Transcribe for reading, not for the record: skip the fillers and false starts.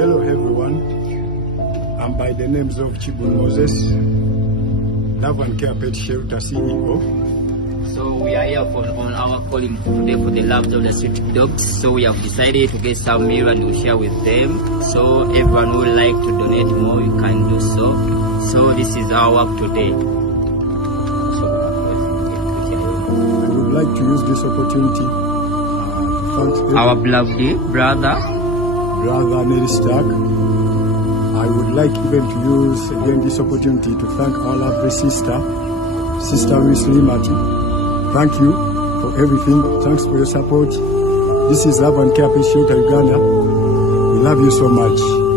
Hello everyone, I'm by the names of Chibun Moses, Love and Care Pet Shelter CEO. So we are here on our calling today for the loves of the street dogs. So we have decided to get some meal and we'll share with them. So everyone who would like to donate more, you can do so. So this is our work today. I would like to use this opportunity to thank our beloved brother Nelly Stark. I would like even to use again this opportunity to thank our lovely sister Miss Limati. Thank you for everything. Thanks for your support. This is Love and Care Pet Shelter Uganda. We love you so much.